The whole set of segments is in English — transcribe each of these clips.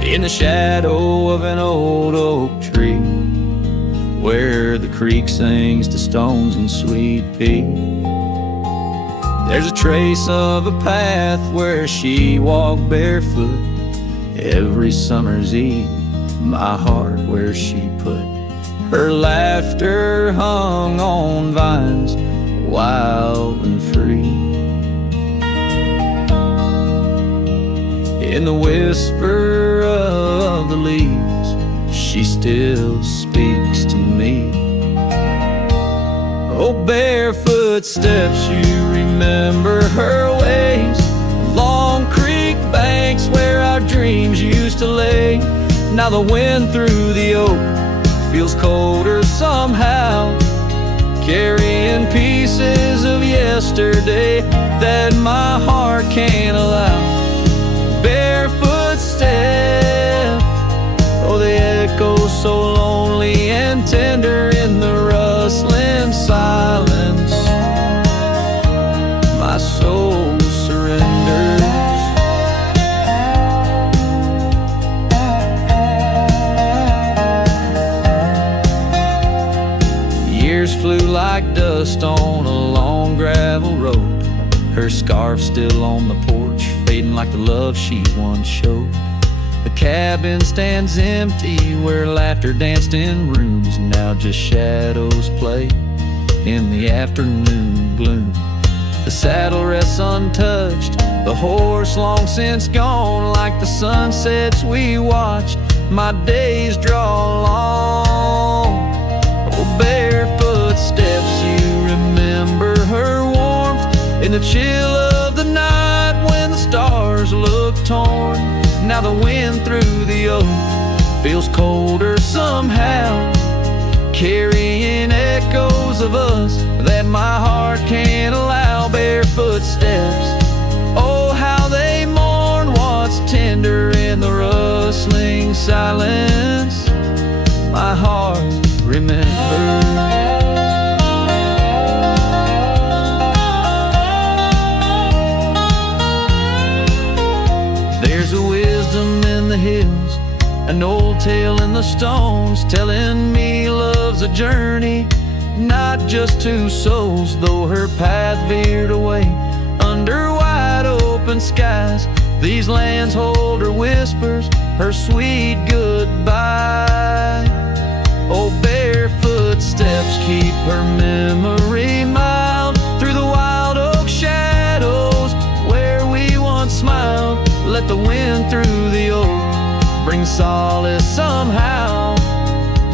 In the shadow of an old oak tree, where the creek sings to stones and sweet pea, there's a trace of a path where she walked barefoot every summer's eve. My heart where she put her laughter hung on vines, wild and free. In the whisper of the leaves, she still speaks to me. Oh, barefoot steps, you remember her ways. Long creek banks where our dreams used to lay. Now the wind through the oak feels colder somehow, carrying pieces of yesterday that my heart can't allow. Barefoot step, oh, they echo so lonely and tender in the rustling silence. My soul surrenders. Years flew like dust on a long gravel road. Her scarf still on the porch, fading like the love she once showed. The cabin stands empty where laughter danced in rooms. Now just shadows play in the afternoon gloom. The saddle rests untouched, the horse long since gone. Like the sunsets we watched, my days draw long. Oh, barefoot steps, you remember her warmth in the chill of the night when the stars look torn. Now the wind through the oak feels colder somehow, carrying echoes of us that my heart can't allow. Barefoot steps, oh, how they mourn what's tender in the rustling silence. My heart remembers. There's a wisdom in the hills, an old tale in the stones, telling me love's a journey, not just two souls. Though her path veered away under wide open skies, these lands hold her whispers, her sweet goodbye. Oh, barefoot steps keep her memory mild through the wild oak shadows where we once smiled. Let the wind through the oak bring solace somehow,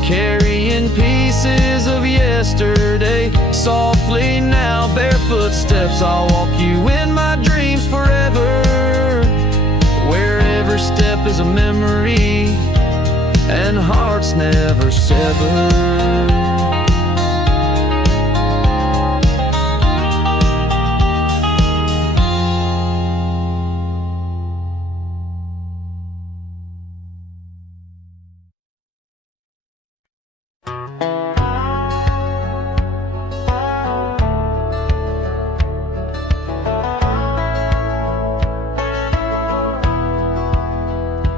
carrying pieces of yesterday softly now. Barefoot steps, I'll walk you in my dreams forever, where every step is a memory and hearts never sever.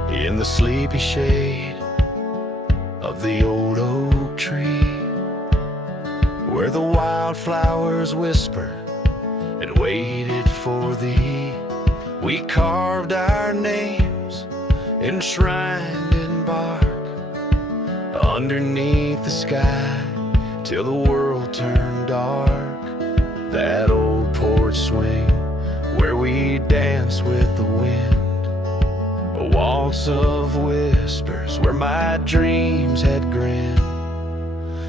In the sleepy shade of the old oak tree, where the wildflowers whispered and waited for thee, we carved our names enshrined in bark underneath the sky till the world turned dark. That old porch swing where we danced with the wind, a waltz of whispers where my dreams had grinned.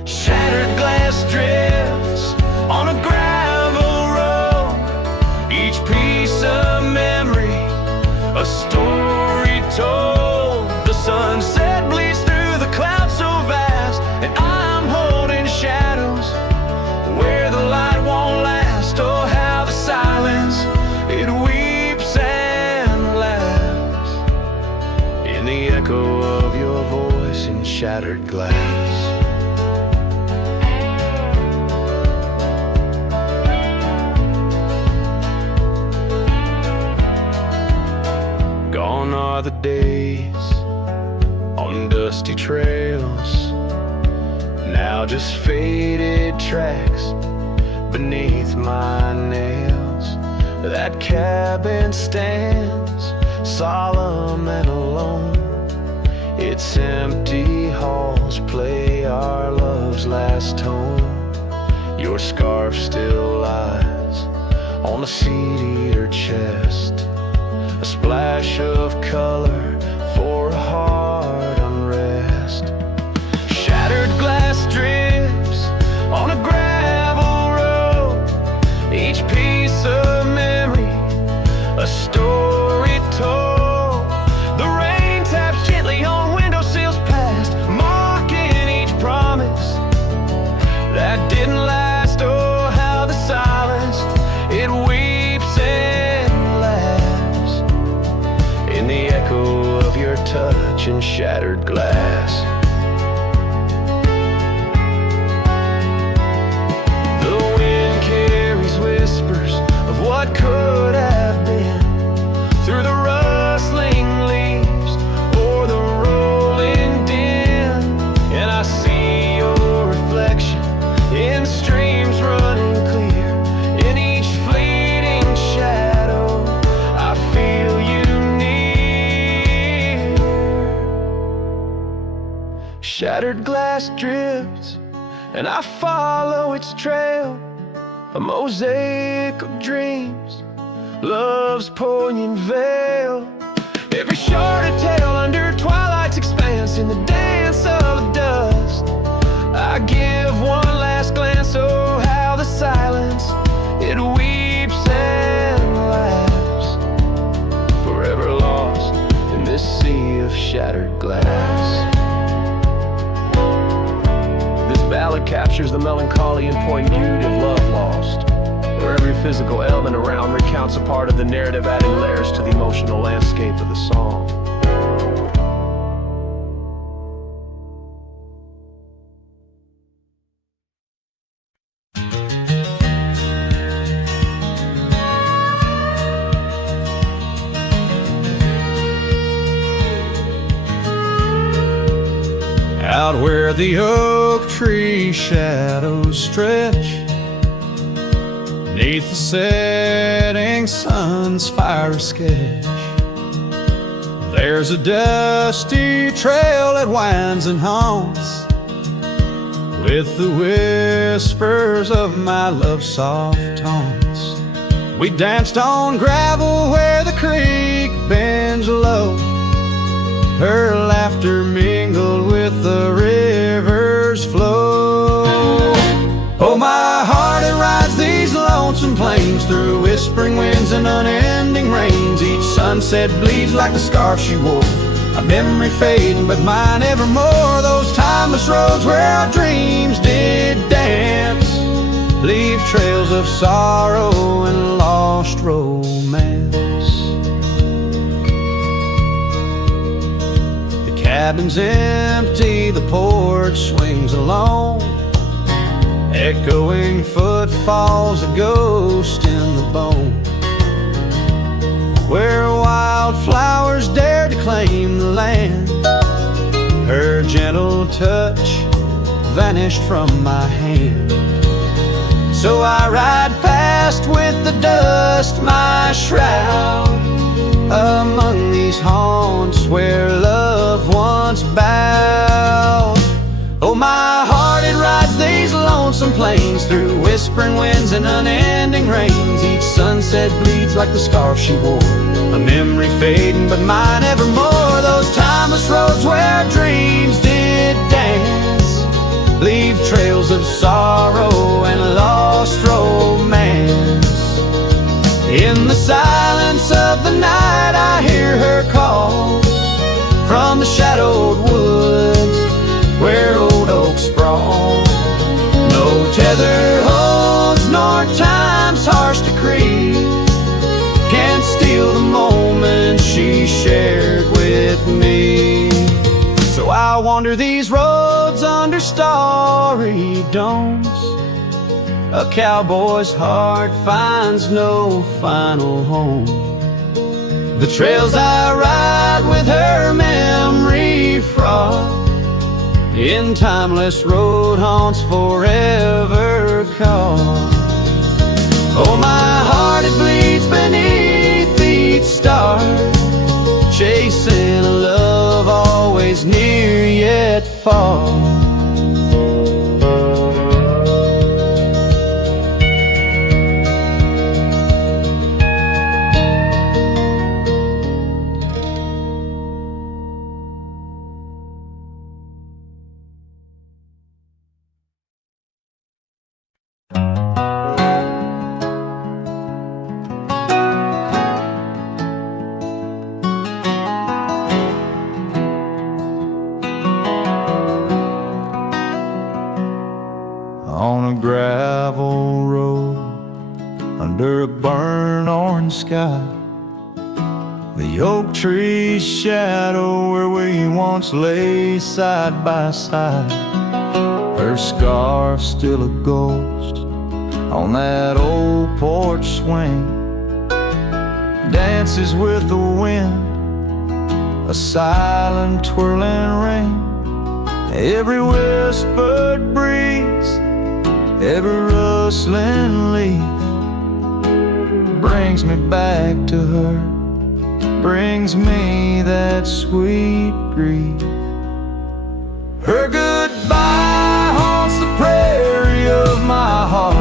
Shattered glass drifts on a gravel road, each piece of memory a story told. The sunset bleeds through the clouds so vast, and I'm holding shadows where the light won't last. Oh, how the silence, it weeps and laughs in the echo of your voice in shattered glass. days on dusty trails, now just faded tracks beneath my nails. That cabin stands solemn and alone. Its empty halls play our love's last tone. Your scarf still lies on the seat-eater chest, a splash of color for a heart unrest. Shattered glass drips on a gravel road, each piece of memory a story told. The rain taps gently on windowsills past, mocking each promise that didn't last. Oh, how the silence, it weeps and laughs in the echo of your touch and shattered glass. The wind carries whispers of what could have been through the rustling leaves or the rolling din, and I see your reflection in streams running clear. In each fleeting shadow I feel you near. Shattered glass drifts and I follow its trail, a mosaic of dreams, love's poignant veil. Every shorter tale under twilight's expanse, in the dance of dust I give one last glance. Oh, how the silence, it weeps and laughs, forever lost in this sea of shattered glass. This ballad captures the melancholy and poignitude of love lost, where every physical element around recounts a part of the narrative, adding layers to the emotional landscape of the song. Out where the oak tree shadows stretch, beneath the setting sun's fire sketch, there's a dusty trail that winds and haunts with the whispers of my love's soft taunts. We danced on gravel where the creek bends low, her laughter mingled with the river's flow. Oh, my heart, it rides these lonesome plains through whispering winds and unending rains. Each sunset bleeds like the scarf she wore, a memory fading but mine evermore. Those timeless roads where our dreams did dance leave trails of sorrow and lost romance. The cabin's empty, the porch swings alone, echoing footfalls, a ghost in the bone, where wildflowers dared to claim the land. Her gentle touch vanished from my hand. So I ride past with the dust my shroud, among these haunts where love once bowed. Oh, my heart, it rides these lonesome plains through whispering winds and unending rains. Each sunset bleeds like the scarf she wore, a memory fading but mine evermore. Those timeless roads where our dreams did dance leave trails of sorrow and lost romance. In the silence of the night I hear her call from the shadowed woods where old oaks sprawl. No tether holds nor time's harsh decree can steal the moment she shared with me. So I wander these roads under starry domes, a cowboy's heart finds no final home. The trails I ride with her memory fraught, in timeless road haunts forever caught. Oh, my heart, it bleeds beneath each star, chasing a love always near yet far. On a gravel road under a burnt orange sky, the oak tree's shadow where we once lay side by side. Her scarf still a ghost on that old porch swing, dances with the wind, a silent twirling ring. Every whispered breeze, every rustling leaf brings me back to her, brings me that sweet grief. Her goodbye haunts the prairie of my heart.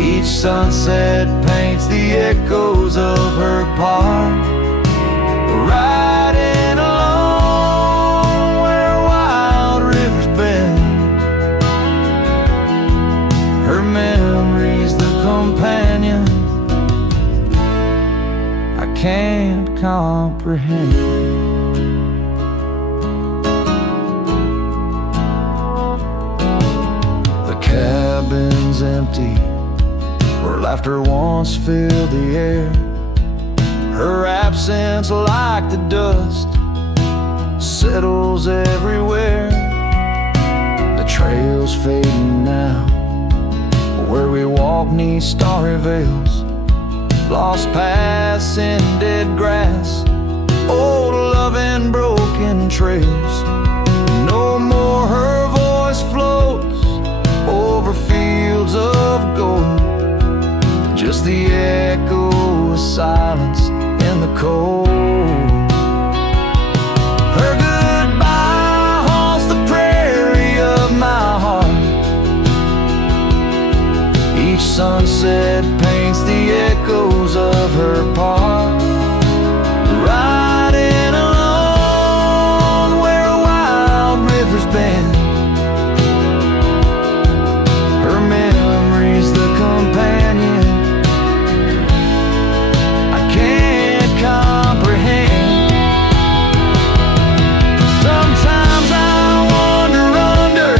Each sunset paints the echoes of her part, riding along where wild rivers bend. Her memory's the companion I can't comprehend. The cabin's empty where laughter once filled the air. Her absence, like the dust, settles everywhere. The trail's fading now, where we walk neath starry veils, lost paths in dead grass, old love and broken trails. No more her voice floats over fields of gold, just the echo of silence in the cold. Her goodbye haunts the prairie of my heart. Each sunset paints the echoes of her part, riding along where wild rivers bend. Her memory's the companion I can't comprehend. Sometimes I wander under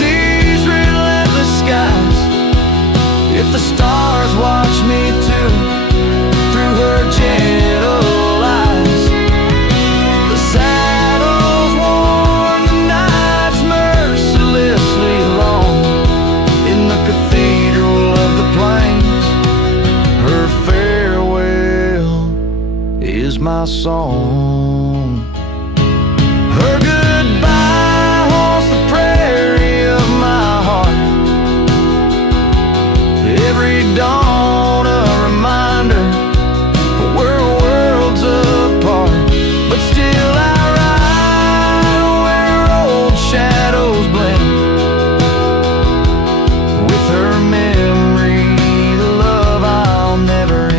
these relentless skies, if the stars watch me too, through her gentle eyes. The saddle's worn, the night's mercilessly long, in the cathedral of the plains, her farewell is my song. Her goodbye haunts the prairie of my heart. Every dawn a reminder we're worlds apart, but still I ride where old shadows blend. With her memory, the love I'll never end.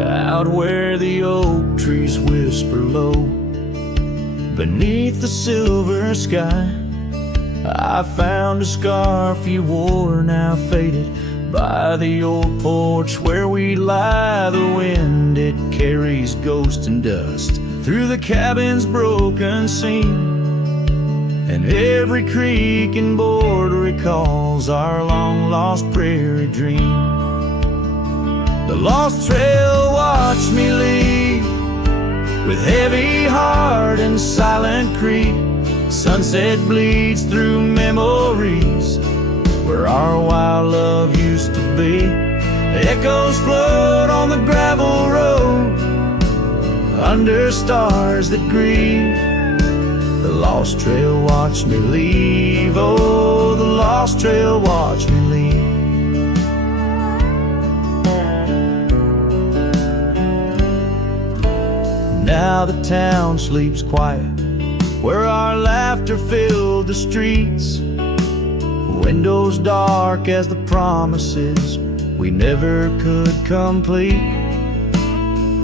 Out where the oak trees whisper low, beneath the silver sky. I found a scarf you wore, now faded, by the old porch where we lie. The wind, it carries ghost and dust through the cabin's broken seam, and every creak and board recalls our long-lost prairie dream. The lost trail watched me leave with heavy heart and silent creep. Sunset bleeds through memories where our wild love used to be. Echoes float on the gravel road under stars that grieve. The lost trail watched me leave. Oh, the lost trail watched me leave. Now the town sleeps quiet where our laughter filled the streets. Windows dark as the promises we never could complete.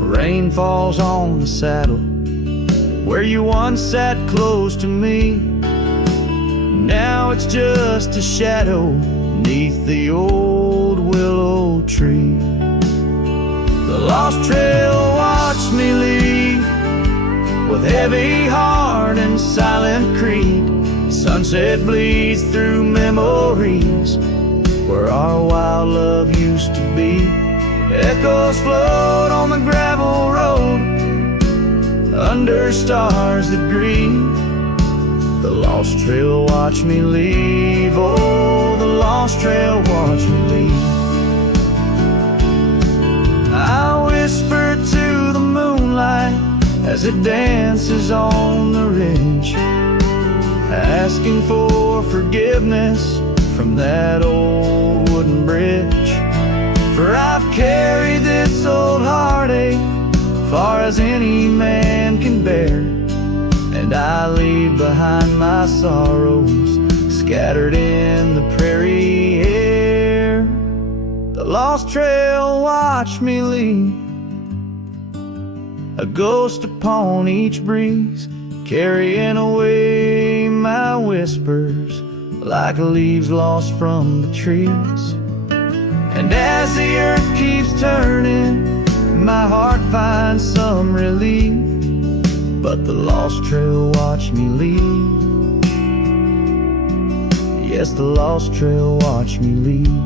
Rain falls on the saddle where you once sat close to me. Now it's just a shadow neath the old willow tree. The lost trail watched me leave with heavy heart and silent creed. Sunset bleeds through memories where our wild love used to be. Echoes float on the gravel road under stars that grieve. The lost trail watched me leave. Oh, the lost trail watched me leave. I whisper to the moonlight as it dances on the ridge, asking for forgiveness from that old wooden bridge. For I've carried this old heartache far as any man can bear, and I leave behind my sorrows scattered in the prairie air. The lost trail watched me leave, a ghost upon each breeze, carrying away my whispers like leaves lost from the trees. And as the earth keeps turning, my heart finds some relief, but the lost trail watched me leave. Yes, the lost trail watched me leave.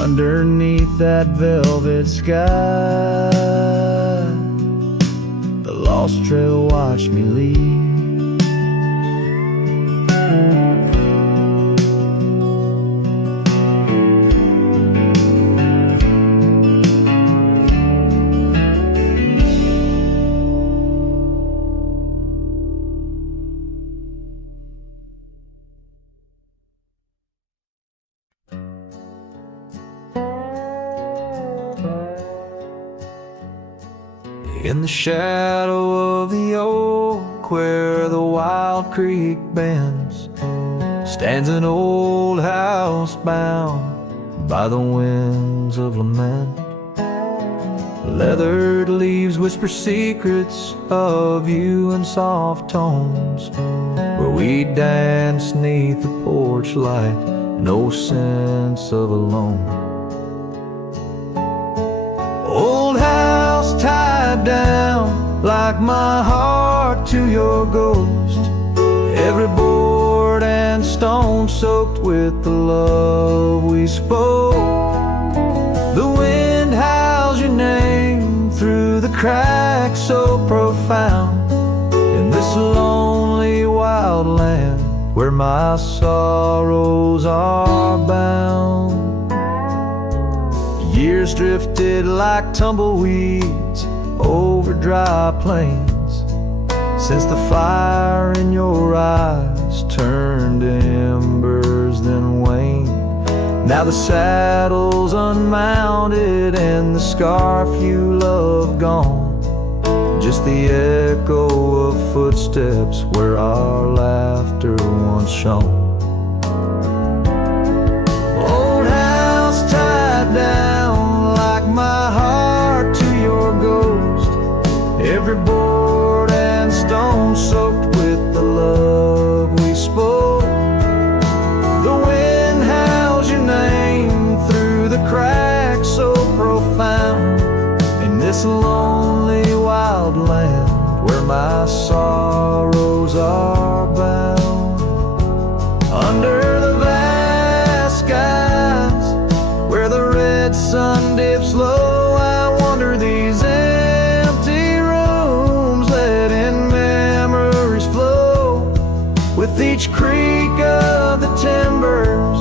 Underneath that velvet sky, the lost trail watched me leave. In the shadow of the oak where the wild creek bends, stands an old house bound by the winds of lament. Leathered leaves whisper secrets of you in soft tones, where we dance 'neath the porch light, no sense of alone. Old house tied down like my heart to your ghost, every board and stone soaked with the love we spoke. The wind howls your name through the cracks so profound, in this lonely wild land where my sorrows are bound. Years drifted like tumbleweeds over dry plains, since the fire in your eyes turned to embers then waned. Now the saddle's unmounted and the scarf you love gone, just the echo of footsteps where our laughter once shone. Old house tied down my heart to your ghost, every board dips low, I wander these empty rooms, letting memories flow. With each creak of the timbers,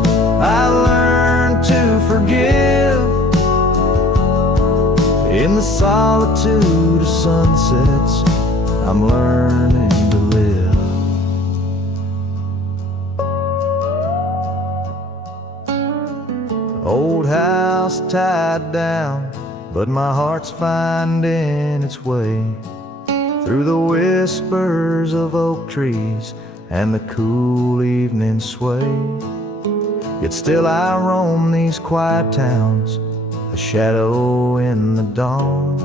I learn to forgive. In the solitude of sunsets, I'm learning to live. Old house tied down, but my heart's finding its way through the whispers of oak trees and the cool evening sway. Yet still I roam these quiet towns, a shadow in the dawn.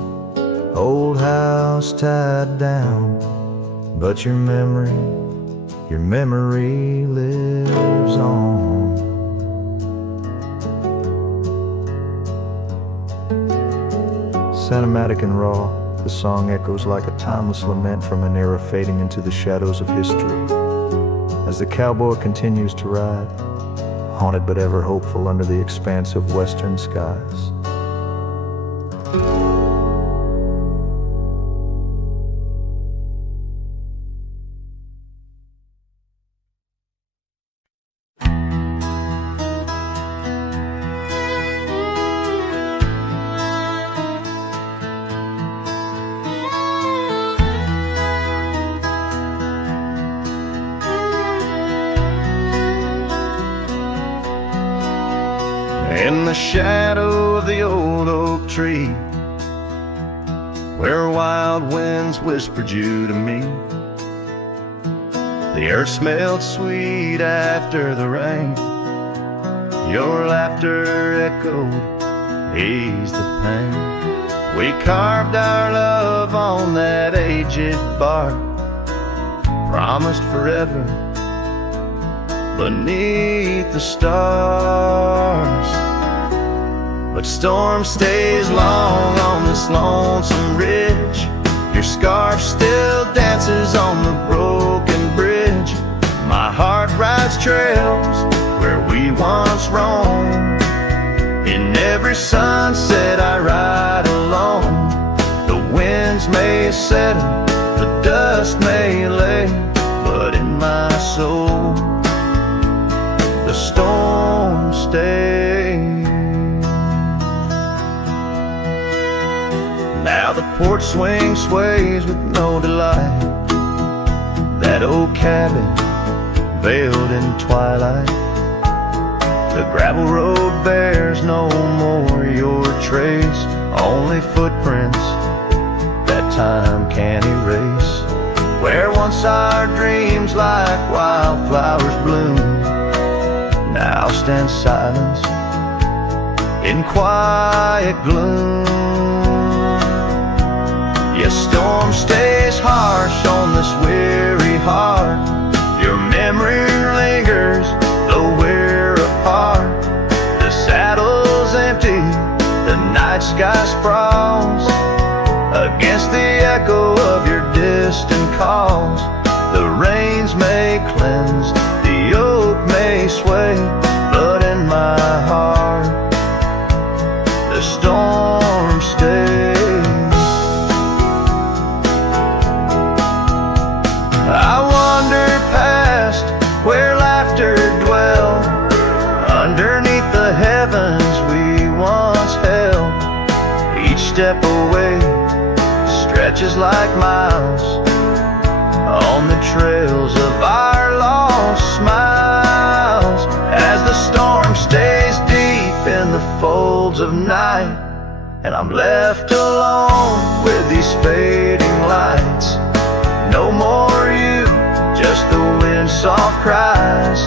Old house tied down, but your memory lives on. Cinematic and raw, the song echoes like a timeless lament from an era fading into the shadows of history. As the cowboy continues to ride, haunted but ever hopeful under the expanse of western skies. In the shadow of the old oak tree, where wild winds whispered you to me, the earth smelled sweet after the rain. Your laughter echoed, eased the pain. We carved our love on that aged bark, promised forever beneath the stars. But storm stays long on this lonesome ridge. Your scarf still dances on the broken bridge. My heart rides trails where we once roamed. In every sunset I ride alone. The winds may settle, the dust may lay, but in my soul the storm stays. Now the porch swing sways with no delight. That old cabin veiled in twilight. The gravel road bears no more your trace, only footprints that time can't erase. Where once our dreams like wildflowers bloomed, now stand silence in quiet gloom. Yes, storm stays harsh on this weary heart. Your memory lingers, though we're apart. The saddle's empty, the night sky sprawls against the echo of your distant calls. The rains may cleanse, the oak may sway, but in my heart the storm stays. I wander past where laughter dwelled, underneath the heavens we once held. Each step away stretches like miles on the trails of our lost smiles. As the storm stays deep in the folds of night, and I'm left alone with these fading lights. No more you, just the wind's soft cries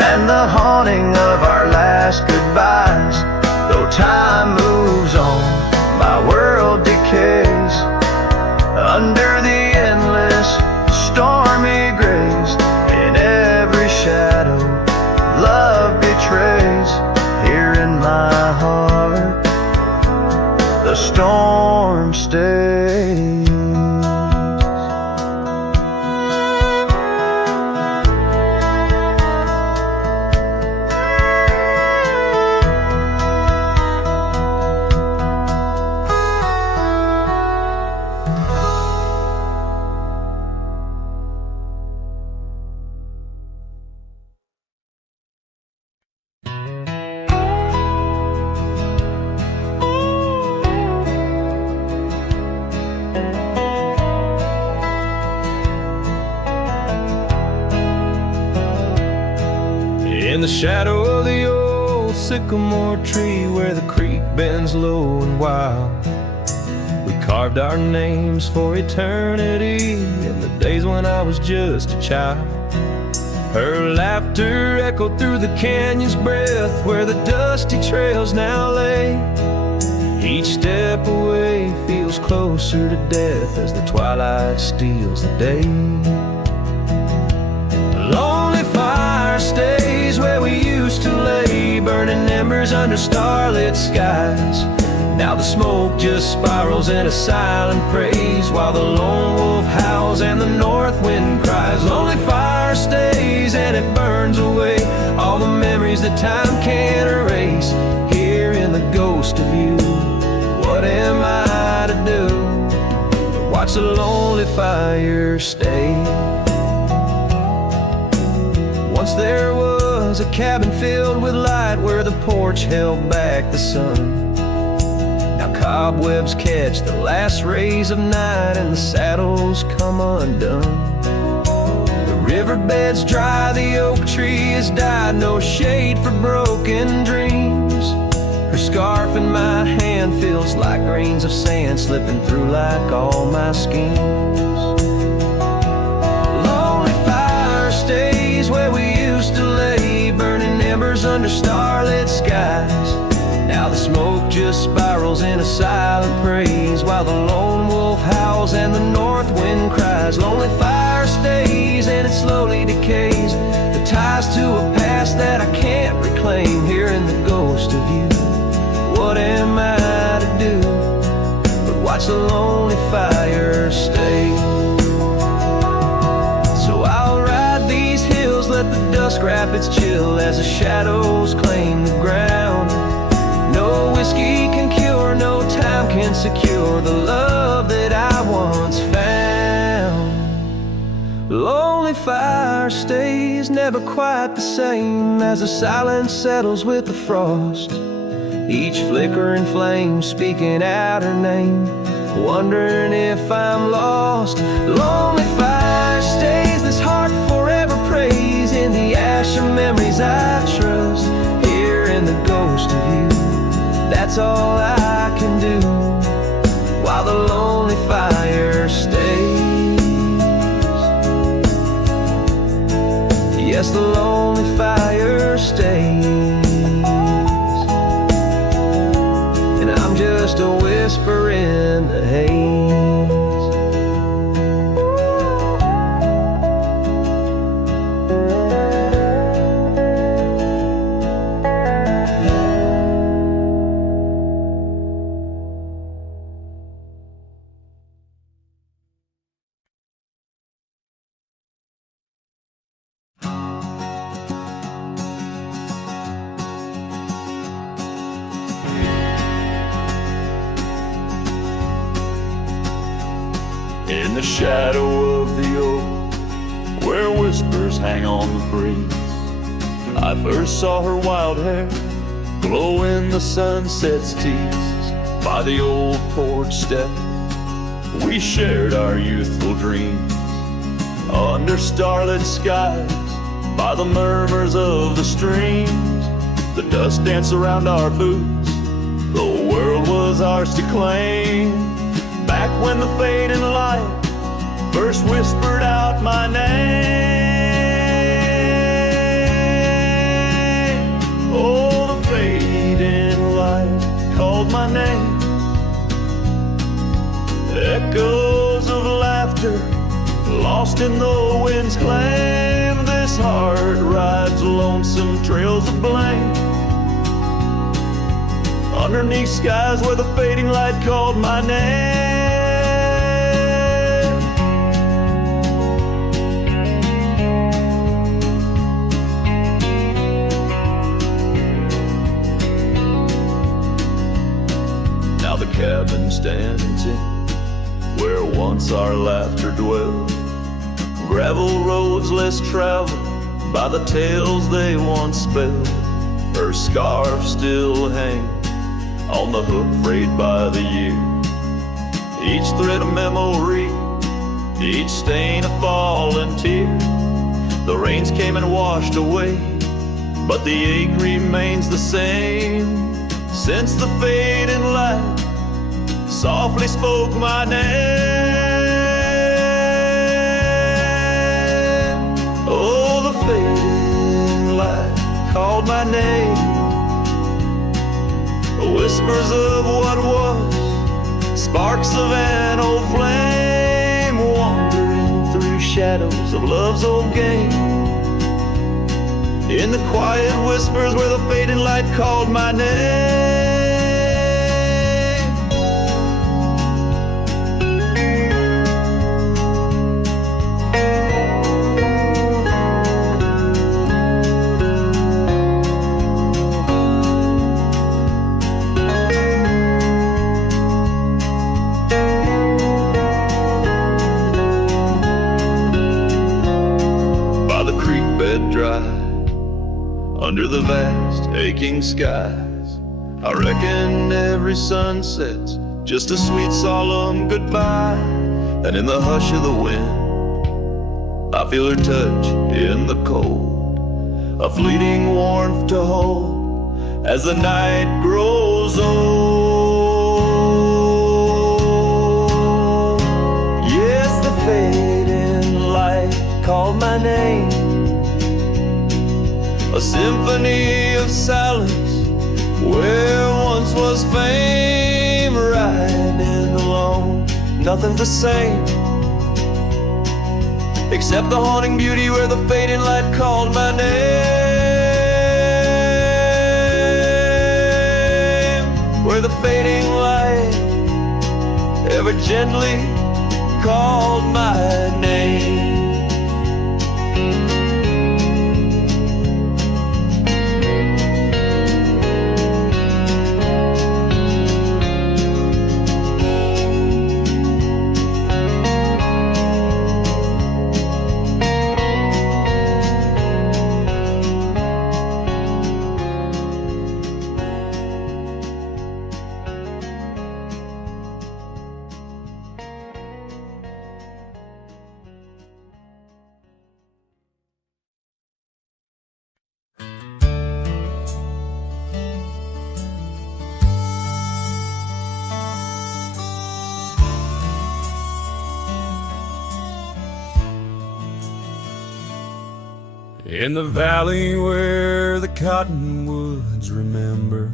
and the haunting of our last goodbyes. Though time moves on, my world decays under the endless stormy grays. In every shadow love betrays. Here in my heart the storm stays. In the shadow of the old sycamore tree where the creek bends low and wild, we carved our names for eternity in the days when I was just a child. Her laughter echoed through the canyon's breath where the dusty trails now lay. Each step away feels closer to death as the twilight steals the day. Lonely fire stays where we used to lay, burning embers under starlit skies. Now the smoke just spirals in a silent praise while the lone wolf howls and the north wind cries. Lonely fire stays and it burns away all the memories that time can't erase. Here in the ghost of you, what am I to do? Watch the lonely fire stay. Once there was a cabin filled with light where the porch held back the sun. Now cobwebs catch the last rays of night and the saddles come undone. The riverbed's dry, the oak tree has died, no shade for broken dreams. Her scarf in my hand feels like grains of sand slipping through like all my schemes. Lonely fire stays where we used to lay, burning embers under starlit skies. Now the smoke just spirals in a silent praise while the lone wolf howls and the north wind cries. Lonely fire stays and it slowly decays, the ties to a past that I can't reclaim. Here in the ghost of you, what am I to do but watch the lonely fire stay? So I'll ride these hills, let the dusk wrap its chill as the shadows claim the ground. No whiskey can cure, no time can secure the love that I once found. Lonely fire stays never quite the same as the silence settles with the frost. Each flickering flame speaking out her name, wondering if I'm lost. Lonely fire stays, this heart forever prays in the ash of memories I trust. Here in the ghost of you, that's all I can do while the lonely fire stays. Yes, the lonely fire stays, and I'm just a whisper in the haze. In the shadow of the oak, where whispers hang on the breeze, I first saw her wild hair glow in the sunset's tease. By the old porch step, we shared our youthful dreams. Under starlit skies, by the murmurs of the streams, the dust danced around our boots, the world was ours to claim. Back when the fading light first whispered out my name. Oh, the fading light called my name. Echoes of laughter lost in the wind's claim. This heart rides lonesome trails of blame underneath skies where the fading light called my name. Now the cabin stands in where once our laughter dwelled. Gravel roads less traveled by the tales they once spelled. Her scarf still hangs on the hook frayed by the year. Each thread a memory, each stain a fallen tear. The rains came and washed away but the ache remains the same. Since the fading light softly spoke my name, oh, the fading light called my name. Whispers of what was, sparks of an old flame, wandering through shadows of love's old game. In the quiet whispers where the fading light called my name. By the creek bed dry, under the vast aching skies, I reckon every sunset's just a sweet solemn goodbye. And in the hush of the wind, I feel her touch in the cold, a fleeting warmth to hold as the night grows old. Yes, the fading light called my name, a symphony of silence where once was fame. Riding alone, nothing's the same except the haunting beauty where the fading light called my name. Where the fading light ever gently called my name. In the valley where the cottonwoods remember,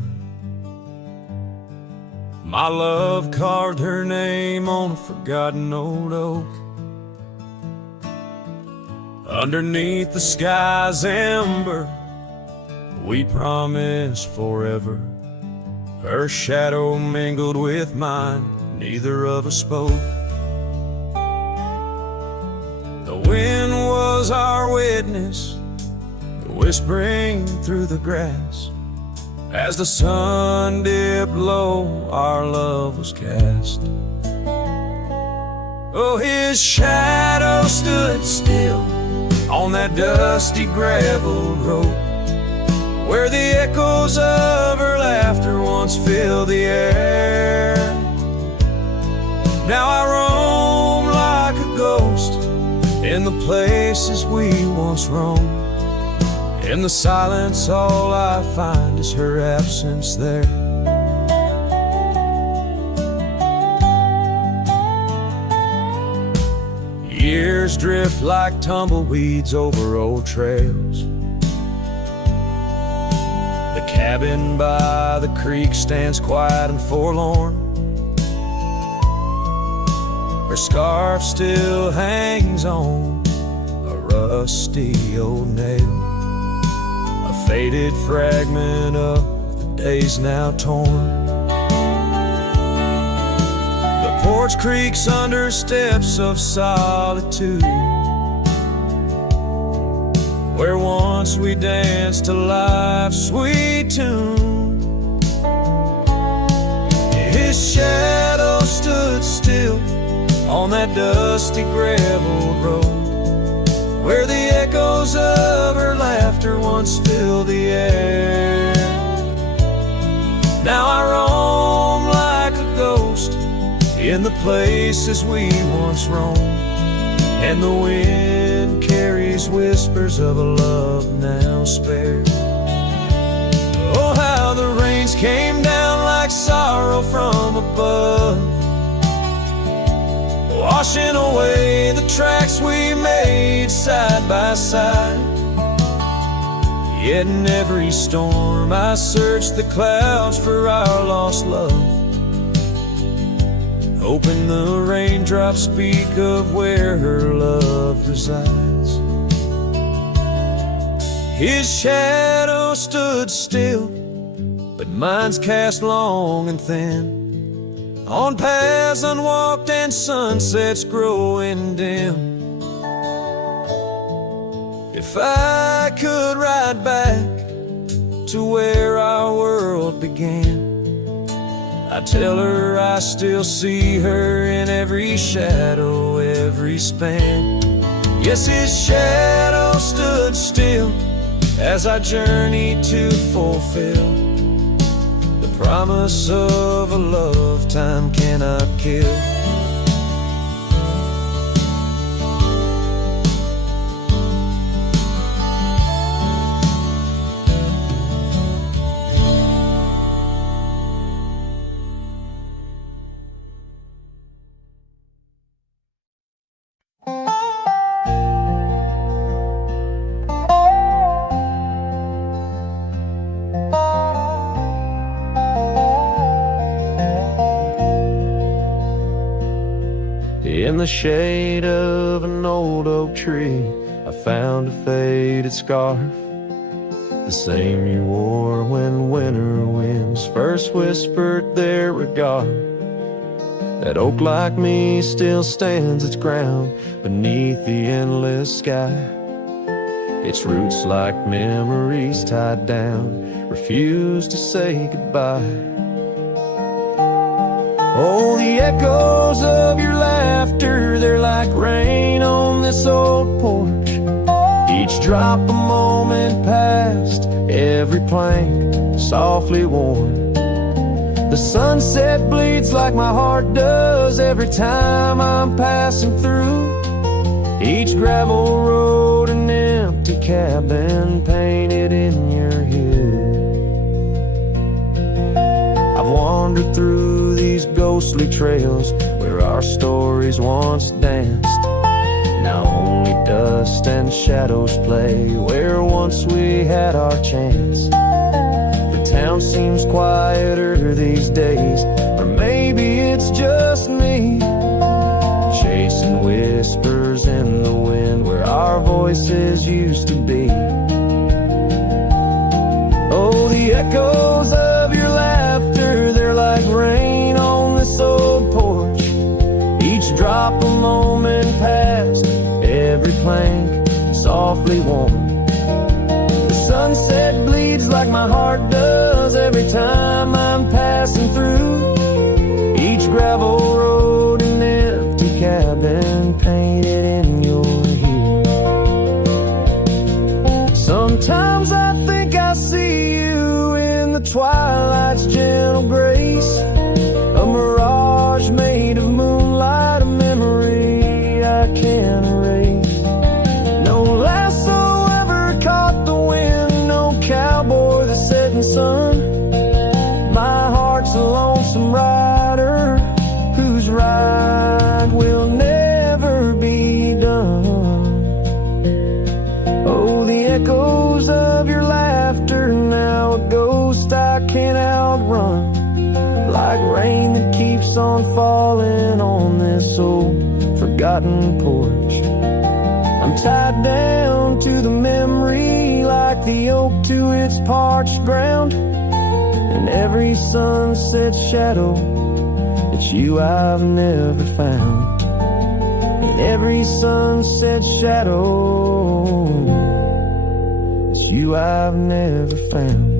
my love carved her name on a forgotten old oak. Underneath the sky's ember, we promised forever. Her shadow mingled with mine, neither of us spoke. The wind was our witness, whispering through the grass. As the sun dipped low, our love was cast. Oh, his shadow stood still on that dusty gravel road, where the echoes of her laughter once filled the air. Now I roam like a ghost in the places we once roamed. In the silence, all I find is her absence there. Years drift like tumbleweeds over old trails. The cabin by the creek stands quiet and forlorn. Her scarf still hangs on a rusty old nail, a faded fragment of the days now torn. The porch creaks under steps of solitude, where once we danced to life's sweet tune. His shadow stood still on that dusty gravel road, where the echoes of her laughter once filled the air. Now I roam like a ghost in the places we once roamed, and the wind carries whispers of a love now spared. Tears came down like sorrow from above, washing away the tracks we made side by side. Yet in every storm I searched the clouds for our lost love, hoping the raindrops speak of where her love resides. His shadow stood still, but mine's cast long and thin, on paths unwalked and sunsets growing dim. If I could ride back to where our world began, I'd tell her I still see her in every shadow, every span. Yes, his shadow stood still as I journeyed to fulfill the promise of a love time cannot kill. In the shade of an old oak tree, I found a faded scarf, the same you wore when winter winds first whispered their regard. That oak like me still stands its ground beneath the endless sky, its roots like memories tied down, refuse to say goodbye. Oh, the echoes of your laughter, they're like rain on this old porch, each drop a moment past, every plank softly worn. The sunset bleeds like my heart does every time I'm passing through, each gravel road an empty cabin painted in your hue. I've wandered through these ghostly trails where our stories once danced. Now only dust and shadows play where once we had our chance. The town seems quieter these days, or maybe it's just me, chasing whispers in the wind where our voices used to be. Oh, the echoes of your laughter, they're like rain on this old porch, each drop a moment past, every plank softly worn. The sunset bleeds like my heart does every time I'm passing through, each gravel road an empty cabin painted in your hue. Sometimes I think I see you in the twilight's gentle grace, a mirage made of moonlight, a memory I can't erase. No lasso ever caught the wind, no cowboy the setting sun. My heart's a lonesome rider whose ride will never be done. Oh, the echoes of your laughter, now a ghost I can't outrun, like rain that keeps on falling on this old forgotten porch. I'm tied down to the memory like the oak to its parched ground, and every sunset shadow, it's you I've never found. In every sunset shadow, it's you I've never found.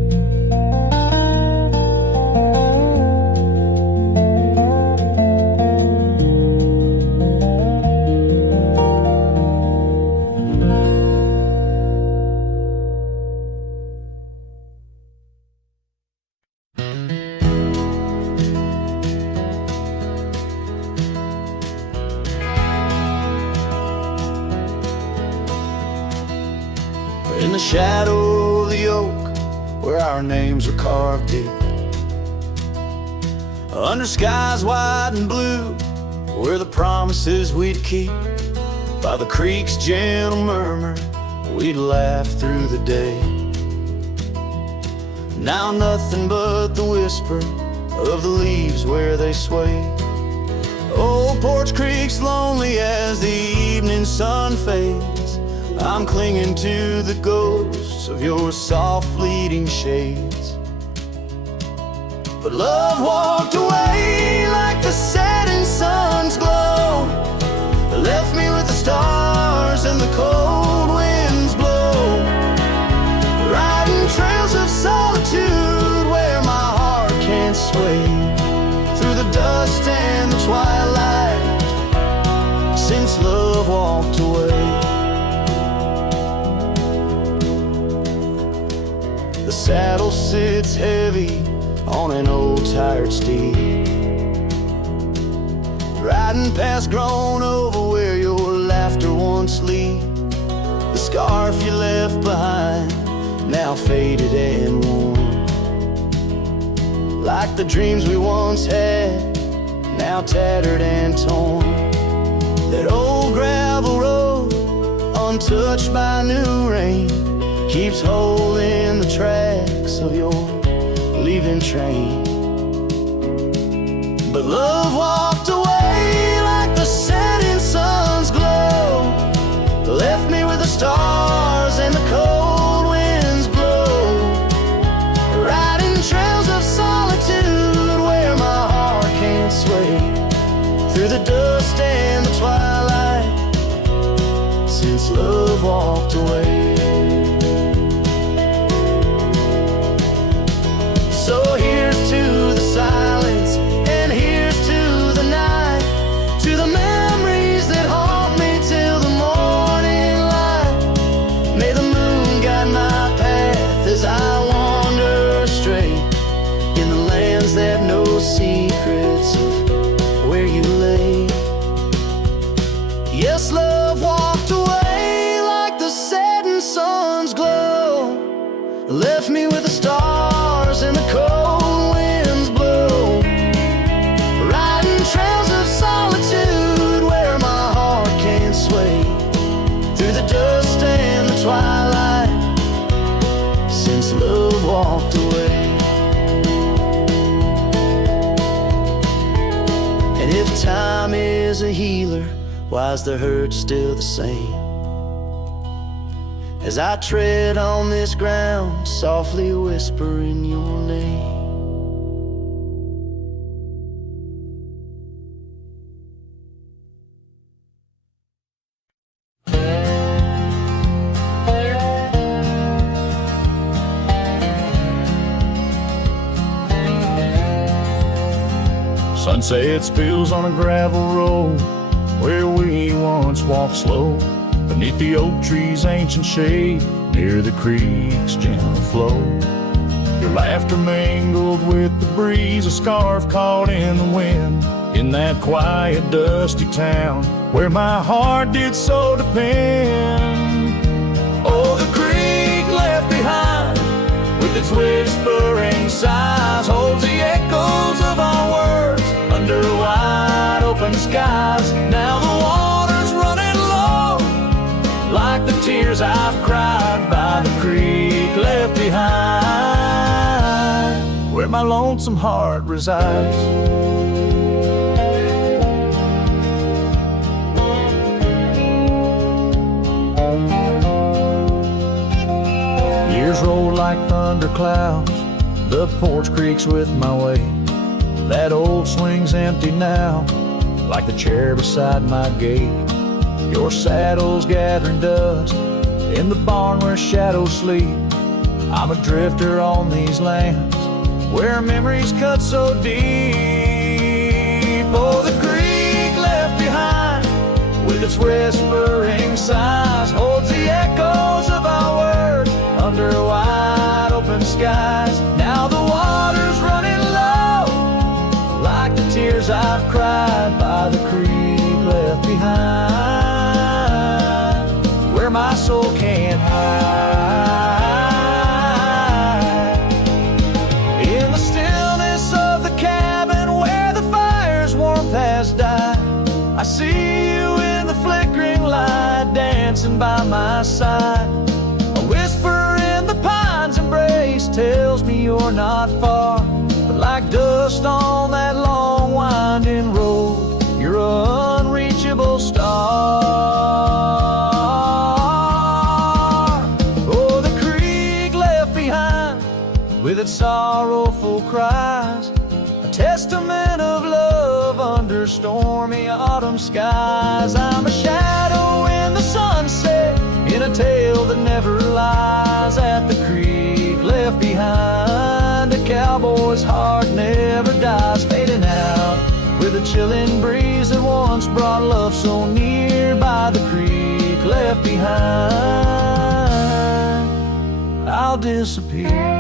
In the shadow of the oak, where our names were carved deep, under skies wide and blue, were the promises we'd keep. By the creek's gentle murmur, we'd laugh through the day. Now nothing but the whisper of the leaves where they sway. Old Porch Creek's lonely as the evening sun fades. I'm clinging to the ghosts of your soft fleeting shades. But love walked away like the setting sun's glow, left me with the stars and the cold winds blow, riding trails of solitude where my heart can't sway, through the dust and the twilight, since love walked away. The saddle sits heavy on an old tired steed, riding past grown over where your laughter once lead. The scarf you left behind, now faded and worn, like the dreams we once had, now tattered and torn. That old gravel road, untouched by new rain, keeps holding the tracks of your leaving train. But love walked away like the setting sun's glow, left me with the stars and the cold winds blow, riding trails of solitude where my heart can't sway, through the dust and the twilight, since love walked away. So here's to the silence, and here's to the night, to the memories that haunt me till the morning light. May the moon guide my path as I wander astray, in the lands that know secrets of where you lay. Yes, love walked away like the setting sun's glow, left me with the stars and the cold winds blow, riding trails of solitude where my heart can't sway, through the dust and the twilight, since love walked away. And if time is a healer, why's the hurt still the same? As I tread on this ground, softly whispering your name. Sunset spills on a gravel road where we once walked slow, beneath the oak tree's ancient shade, near the creek's gentle flow. Your laughter mingled with the breeze, a scarf caught in the wind, in that quiet, dusty town where my heart did so depend. Oh, the creek left behind, with its whispering sighs, holds the echoes of our words under wide open skies. Now the water's running low, like the tears I've cried by the creek left behind, where my lonesome heart resides. Years roll like thunderclouds, the porch creaks with my way. That old swing's empty now, like the chair beside my gate. Your saddle's gathering dust in the barn where shadows sleep. I'm a drifter on these lands where memories cut so deep. Oh, the creek left behind, with its whispering sighs, holds the echoes of our words under wide open skies. Now the water's running low, like the tears I've cried by the creek left behind, where my soul can't hide. In the stillness of the cabin where see you in the flickering light, dancing by my side. A whisper in the pine's embrace tells me you're not far, but like dust on that long winding road, you're an unreachable star. Oh, the creek left behind with its sorrowful cries, a testament of love under stormy autumn skies. I'm a shadow in the sunset, in a tale that never lies. At the creek left behind, a cowboy's heart never dies, fading out with a chilling breeze that once brought love so near. By the creek left behind, I'll disappear.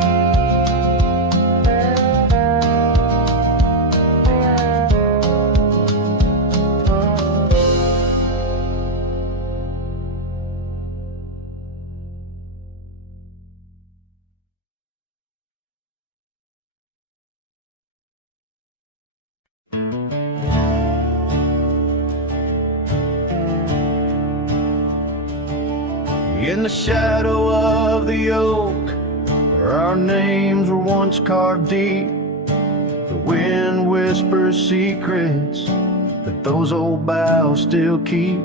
In the shadow of the oak, where our names were once carved deep, the wind whispers secrets that those old boughs still keep.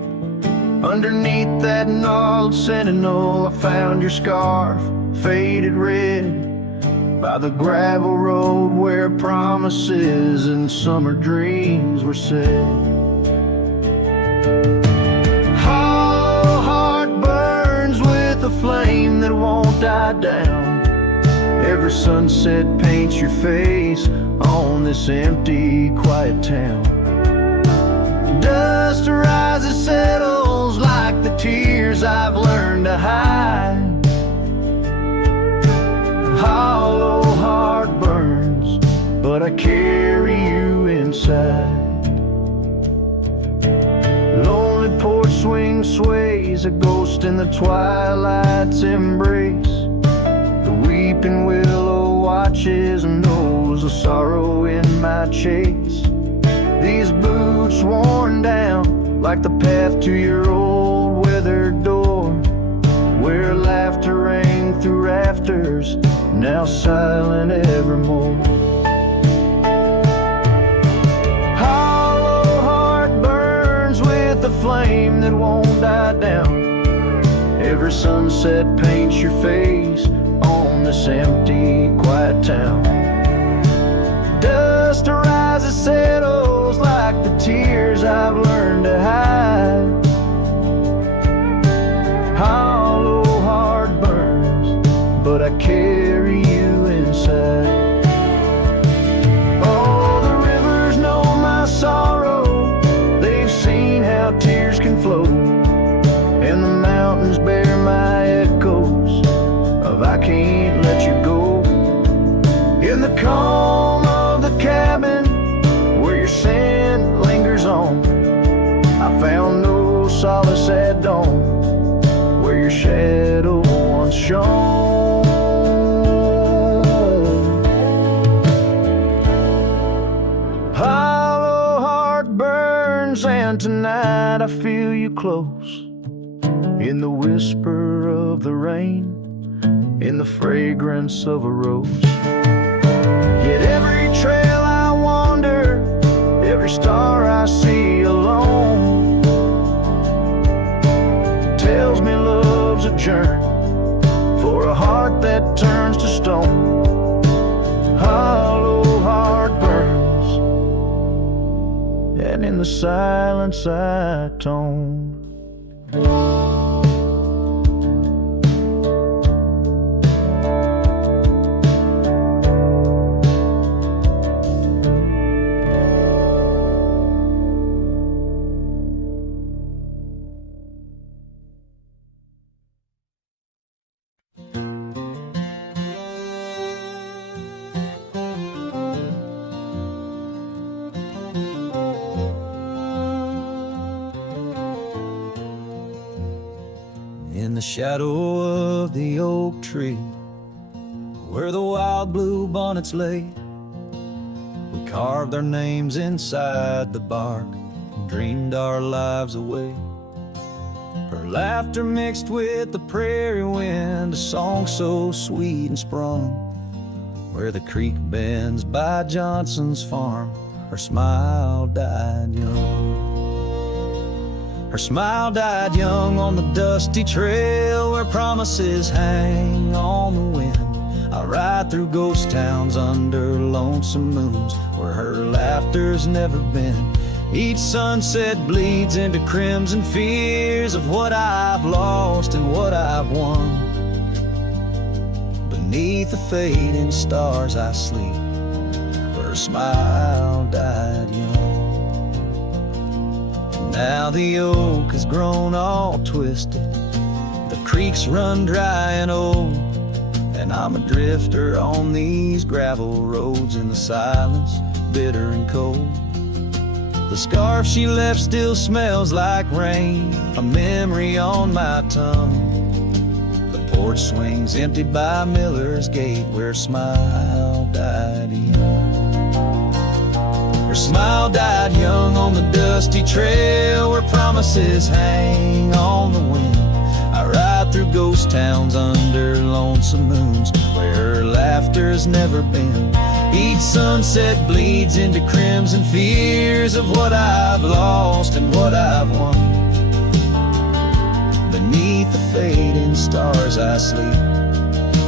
Underneath that gnarled sentinel, I found your scarf, faded red, by the gravel road where promises and summer dreams were said. A flame that won't die down. Every sunset paints your face on this empty, quiet town. Dust rises, settles like the tears I've learned to hide. Hollow heart burns, but I carry you inside. Lonely porch swing sways, a ghost in the twilight's embrace. The weeping willow watches and knows the sorrow in my chase. These boots worn down like the path to your old weathered door, where laughter rang through rafters, now silent evermore. The flame that won't die down. Every sunset paints your face on this empty, quiet town. Dust rises, settles like the tears I've learned to hide. Hollow heart burns, but I carry you inside. Oh, the rivers know my sorrow, how tears can flow, and the mountains bear my echoes of I can't let you go. In the calm of the cabin where your scent lingers on, I found no solace at dawn, where your shadow once shone. Hollow heart burns, and tonight I feel you close, in the whisper of the rain, in the fragrance of a rose. Yet every trail I wander, every star I see alone, tells me love's a journey for a heart that turns to stone. Hollow heart burns, and in the silence I tone. In the shadow of the oak tree, where the wild blue bonnets lay, we carved our names inside the bark and dreamed our lives away. Her laughter mixed with the prairie wind, a song so sweet and sprung. Where the creek bends by Johnson's farm, her smile died young. Her smile died young on the dusty trail where promises hang on the wind. I ride through ghost towns under lonesome moons where her laughter's never been. Each sunset bleeds into crimson fears of what I've lost and what I've won. Beneath the fading stars I sleep, her smile died young. Now the oak has grown all twisted, the creeks run dry and old, and I'm a drifter on these gravel roads in the silence, bitter and cold. The scarf she left still smells like rain, a memory on my tongue. The porch swings empty by Miller's Gate where her smile died young. Her smile died young on the dusty trail where promises hang on the wind. I ride through ghost towns under lonesome moons where her laughter's never been. Each sunset bleeds into crimson fears of what I've lost and what I've won. Beneath the fading stars I sleep,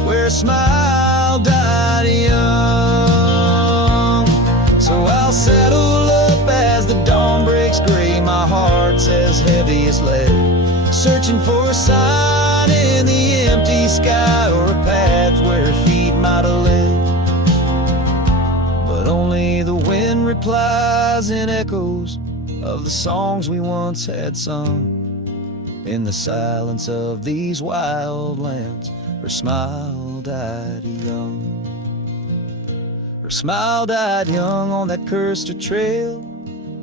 where a smile died young. So I'll settle up as the dawn breaks gray, my heart's as heavy as lead, searching for a sign in the empty sky or a path where her feet might have led. But only the wind replies in echoes of the songs we once had sung. In the silence of these wild lands, her smile died young. Her smile died young on that cursed trail,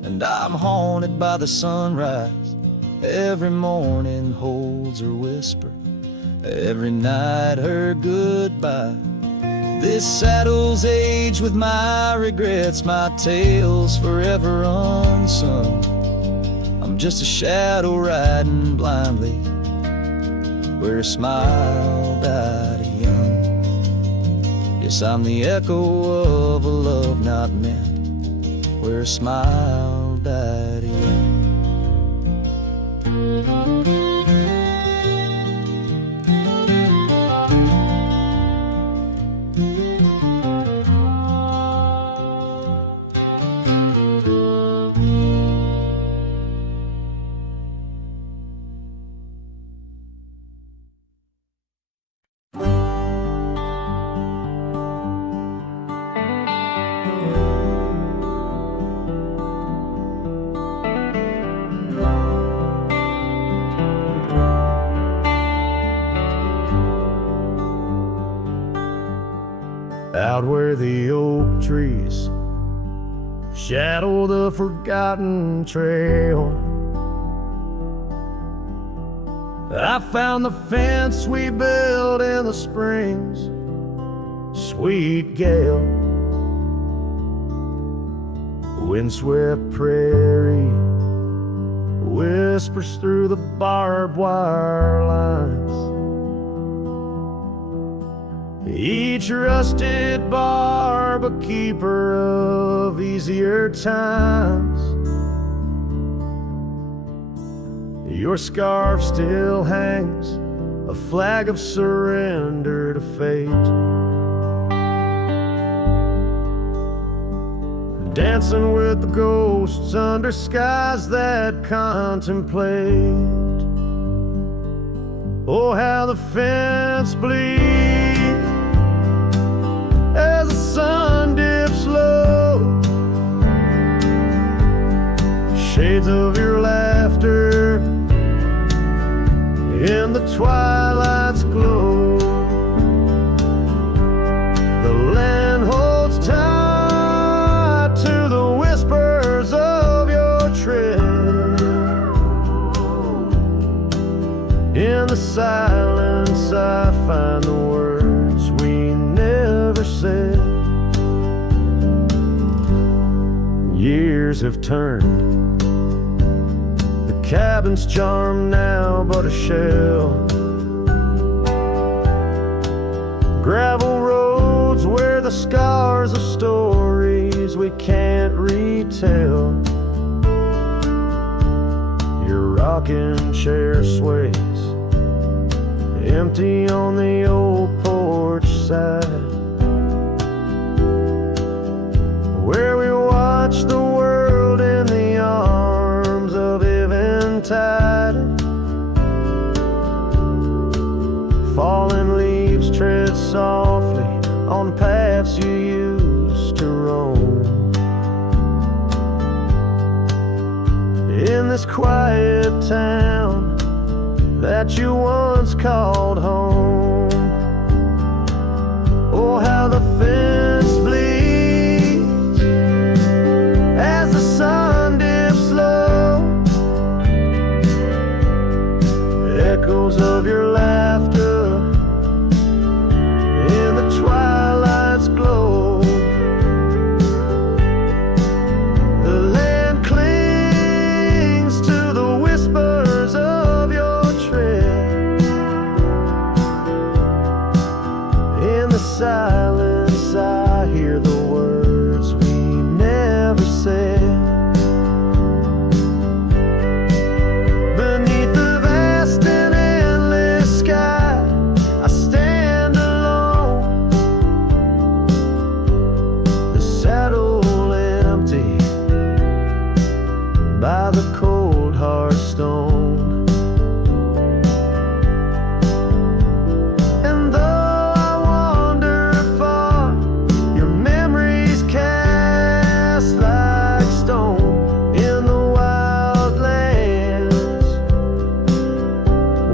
and I'm haunted by the sunrise. Every morning holds her whisper, every night her goodbye. This saddle's aged with my regrets, my tale's forever unsung. I'm just a shadow riding blindly where a smile died young. Yes, I'm the echo of a love not meant where a smile died young. Out where the oak trees shadow the forgotten trail, I found the fence we built in the springs, sweet gale. Windswept prairie whispers through the barbed wire lines. Each rusted barb a keeper of easier times. Your scarf still hangs, a flag of surrender to fate, dancing with the ghosts under skies that contemplate. Oh, how the fence bleeds as the sun dips low. Shades of your laughter in the twilight's glow. The land holds tight to the whispers of your tread. In the silence I find the words we never said. Years have turned The cabin's charmed now but a shell. Gravel roads where the scars of stories we can't retell. Your rocking chair sways empty on the old porch side, where we watch the world in the arms of eventide. Fallen leaves tread softly on paths you used to roam. In this quiet town that you once called home. Oh, how the fence bleeds as the sun dips low. Echoes of your laughter in the twilight's glow. The land clings to the whispers of your tread. In the silence I hear the words we never said. Beneath the vast and endless sky I stand alone, the saddle empty by the cold hard stone. And though I wander far, your memories cast like stone in the wild lands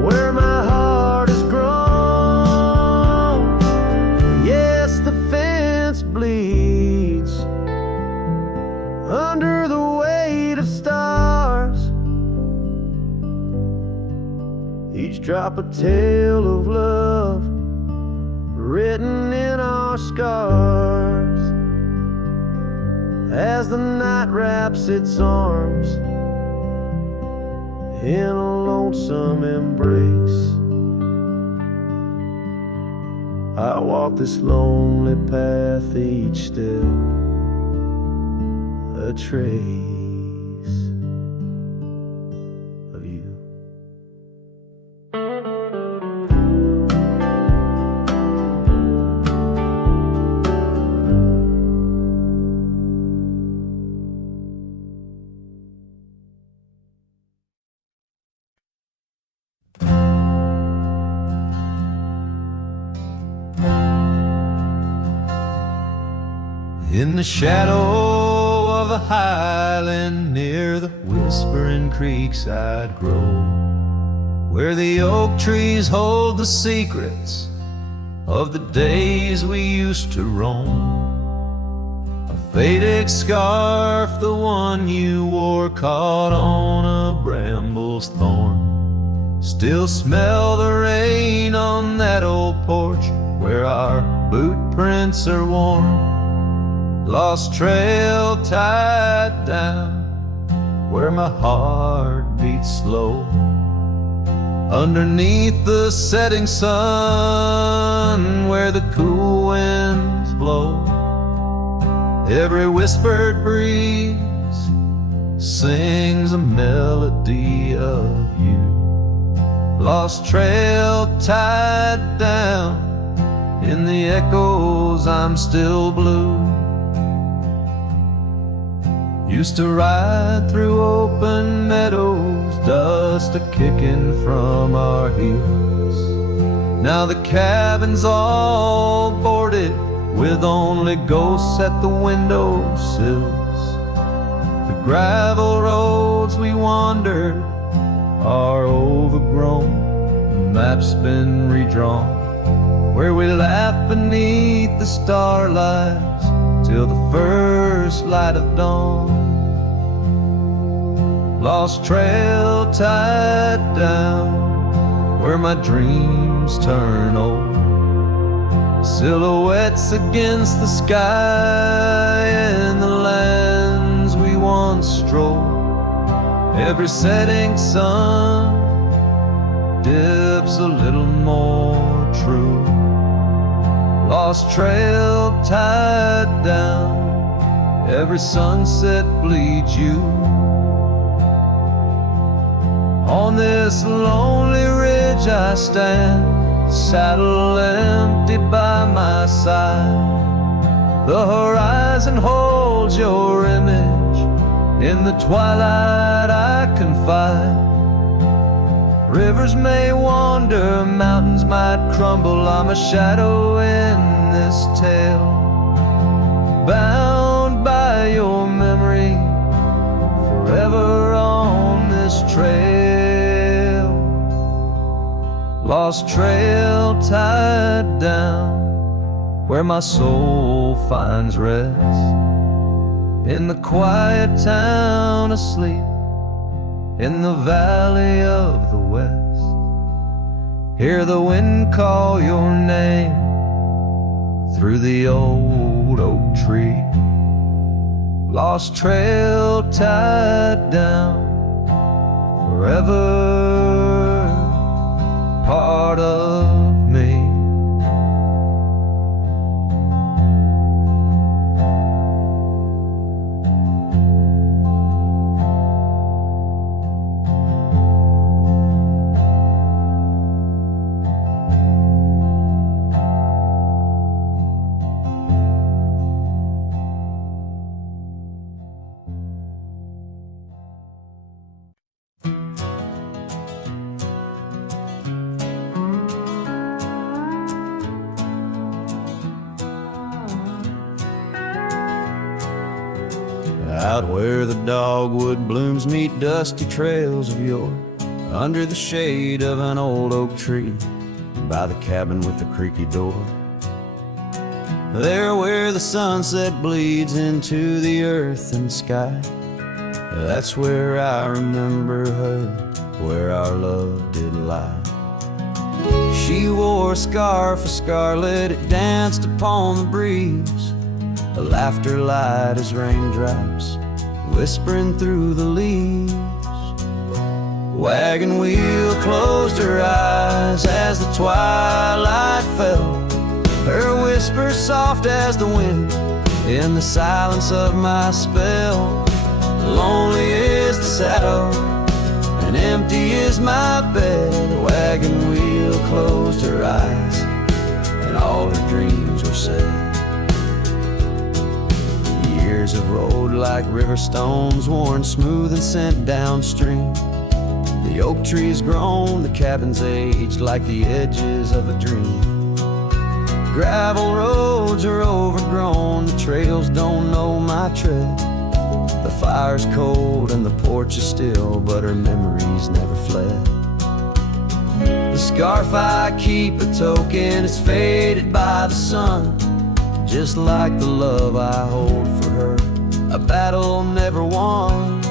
where my heart has grown. Yes, the fence bleeds under the weight of stars, each drop a tale of love written in our scars. As the night wraps its arms in a lonesome embrace, I walk this lonely path, each step a trace of you. In the shadow of a highland near the whispering creekside grove, where the oak trees hold the secrets of the days we used to roam. A faded scarf, the one you wore, caught on a bramble's thorn. Still smell the rain on that old porch where our boot prints are worn. Lost trail tied down where my heart beats slow. Underneath the setting sun where the cool winds blow. Every whispered breeze sings a melody of you. Lost trail tied down in the echoes, I'm still blue. Used to ride through open meadows, dust a-kicking from our heels. Now the cabin's all boarded with only ghosts at the windowsills. The gravel roads we wandered are overgrown, the map's been redrawn, where we laugh beneath the starlight till the first light of dawn. Lost trail tied down where my dreams turn old. Silhouettes against the sky and the lands we once strolled. Every setting sun dips a little more true. Lost trail tied down, every sunset bleeds you. On this lonely ridge I stand, saddle empty by my side. The horizon holds your image, in the twilight I confide. Rivers may wander, mountains might crumble, I'm a shadow in this tale, bound by your memory, forever on this trail. Lost trail tied down, where my soul finds rest, in the quiet town asleep, in the valley of the west. Hear the wind call your name through the old oak tree. Lost trail tied down, forever part of me. Out where the dogwood blooms meet dusty trails of yore, under the shade of an old oak tree, by the cabin with the creaky door. There where the sunset bleeds into the earth and sky, that's where I remember her, where our love did lie. She wore a scarf of scarlet, it danced upon the breeze, a laughter light as raindrops whispering through the leaves. Wagon wheel closed her eyes as the twilight fell, her whisper soft as the wind in the silence of my spell. Lonely is the saddle and empty is my bed. The wagon wheel closed her eyes and all her dreams were said. Years have rolled like river stones, worn smooth and sent downstream. The oak tree's grown, the cabin's aged like the edges of a dream. Gravel roads are overgrown, the trails don't know my tread. The fire's cold and the porch is still, but her memories never fled. The scarf I keep a token is faded by the sun, just like the love I hold for her, a battle never won.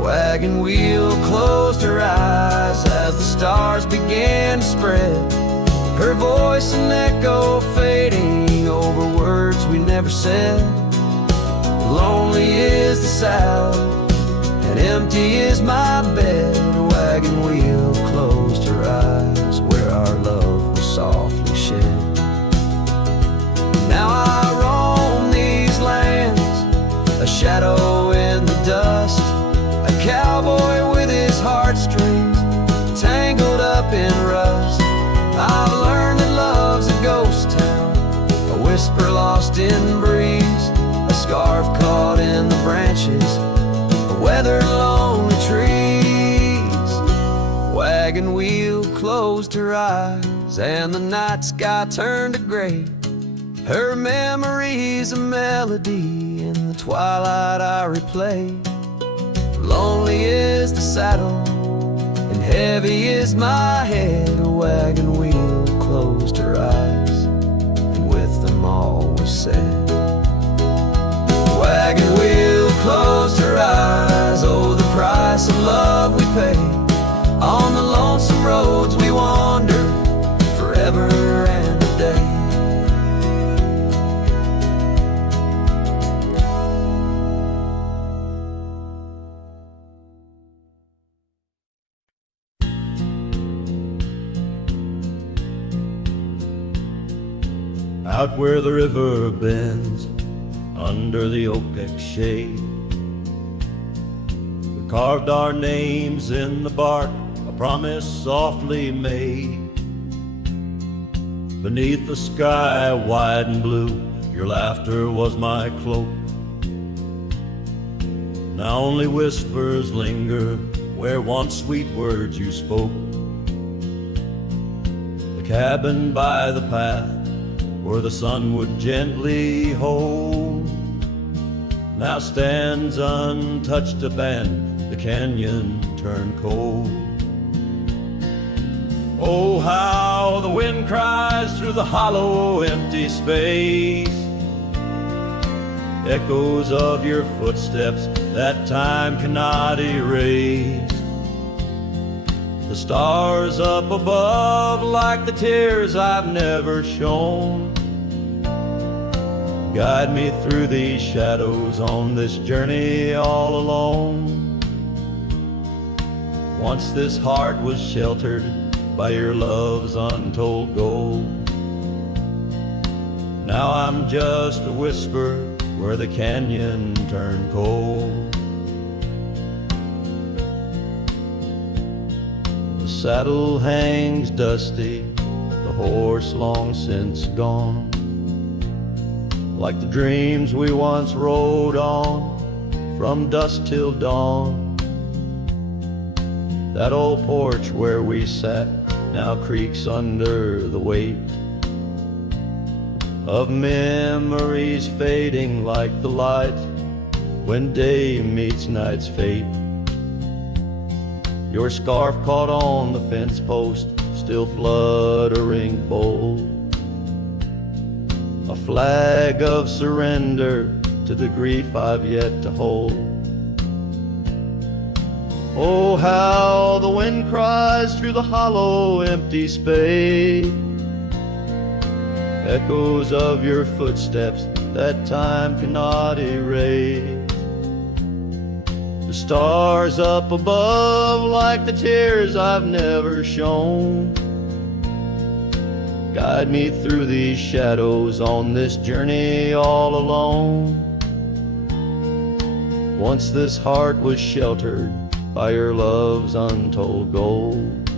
Wagon wheel closed her eyes as the stars began to spread, her voice an echo fading over words we never said. Lonely is the saddle and empty is my bed. A wagon wheel closed her eyes where our love was softly shed. Now I roam these lands, a shadow in the dust, a cowboy with his heartstrings tangled up in rust. I've learned that love's a ghost town, a whisper lost in breeze, a scarf caught in the branches, a weathered lonely trees. Wagon wheel closed her eyes and the night sky turned to gray. Her memory's a melody in the twilight I replay. Lonely is the saddle and heavy is my head. A wagon wheel closed her eyes and with them all was said. Wagon wheel closed her eyes, oh the price of love we pay. On the lonesome roads we wander forever and a day. out where the river bends, under the oak deck shade. We carved our names in the bark, a promise softly made. Beneath the sky wide and blue, your laughter was my cloak. Now only whispers linger where once sweet words you spoke. The cabin by the path where the sun would gently hold now stands untouched, abandoned, the canyon turned cold. Oh, how the wind cries through the hollow, empty space, echoes of your footsteps that time cannot erase. The stars up above, like the tears I've never shown, guide me through these shadows on this journey all alone. Once this heart was sheltered by your love's untold gold. Now I'm just a whisper where the canyon turned cold. The saddle hangs dusty, the horse long since gone, like the dreams we once rode on from dusk till dawn. That old porch where we sat now creaks under the weight of memories fading like the light when day meets night's fate. Your scarf caught on the fence post, still fluttering bold, a flag of surrender to the grief I've yet to hold. Oh, how the wind cries through the hollow, empty space, echoes of your footsteps that time cannot erase. The stars up above, like the tears I've never shown, guide me through these shadows on this journey all alone. Once this heart was sheltered by your love's untold gold.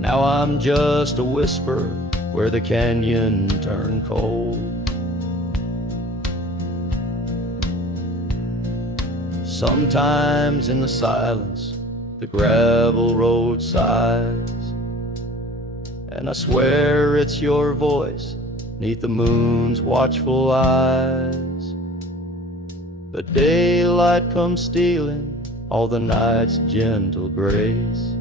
Now I'm just a whisper where the canyon turned cold. Sometimes in the silence the gravel road sighs, and I swear it's your voice 'neath the moon's watchful eyes. The daylight comes stealing all the night's gentle grace,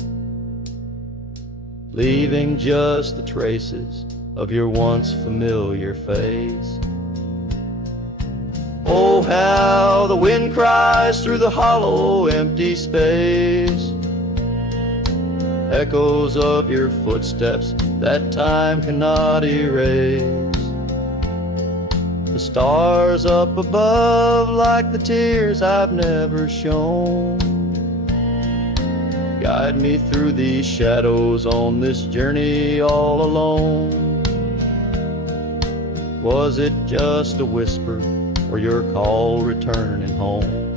leaving just the traces of your once familiar face. Oh, how the wind cries through the hollow, empty space, echoes of your footsteps that time cannot erase. The stars up above, like the tears I've never shown, guide me through these shadows on this journey all alone. Was it just a whisper or your call returning home?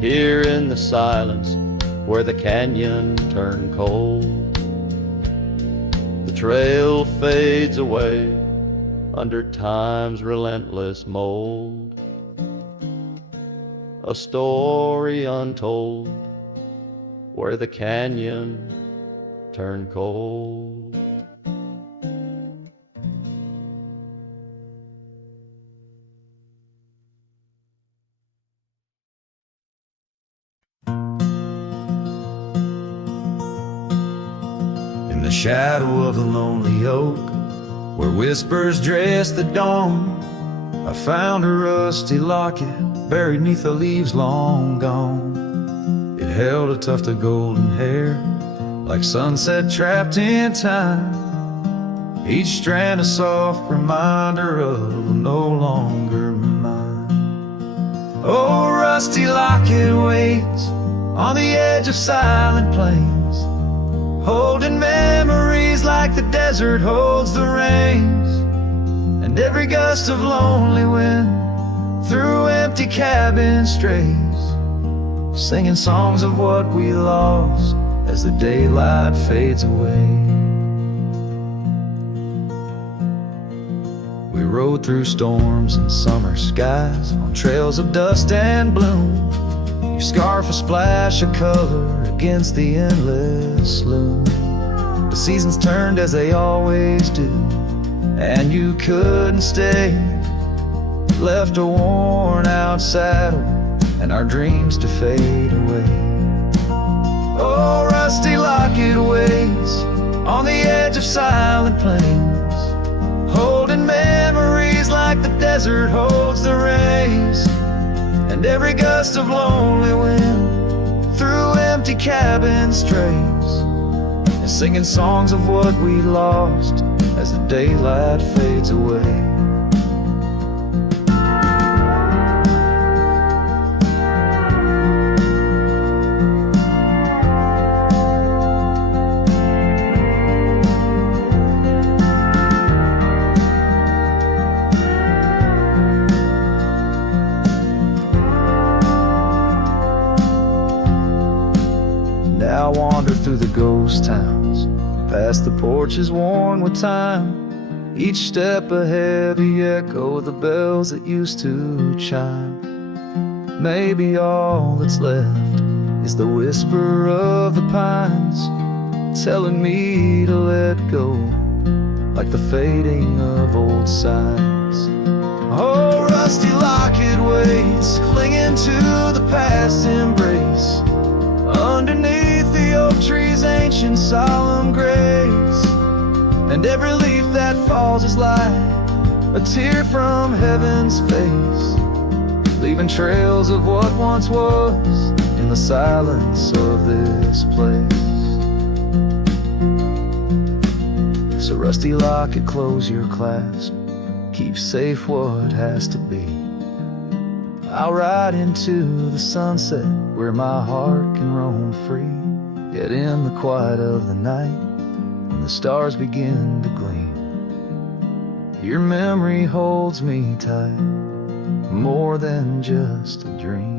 Here in the silence where the canyon turned cold, the trail fades away under time's relentless mold, a story untold where the canyon turned cold. In the shadow of the lonely oak, where whispers dress the dawn, I found a rusty locket buried neath the leaves long gone. It held a tuft of golden hair, like sunset trapped in time, each strand a soft reminder of no longer mine. Oh, rusty locket waits on the edge of silent plains, holding memories like the desert holds the rains, and every gust of lonely wind through empty cabin strays, singing songs of what we lost as the daylight fades away. We rode through storms and summer skies on trails of dust and bloom, your scarf a splash of color against the endless loom. The seasons turned as they always do, and you couldn't stay. Left a worn out saddle and our dreams to fade away. Oh, rusty locket waits on the edge of silent plains, holding memories like the desert holds the rays, and every gust of lonely wind through empty cabin strays, and singing songs of what we lost as the daylight fades away. Now I wander through the ghost towns, past the porches worn with time, each step a heavy echo of the bells that used to chime. Maybe all that's left is the whisper of the pines, telling me to let go, like the fading of old signs. Oh, rusty locket waits, clinging to the past embrace, underneath the oak tree's ancient solemn grace, and every leaf that falls is like a tear from heaven's face, leaving trails of what once was in the silence of this place. So rusty locket, close your clasp, keep safe what has to be. I'll ride into the sunset where my heart can roam free, yet in the quiet of the night, when the stars begin to gleam, your memory holds me tight, more than just a dream.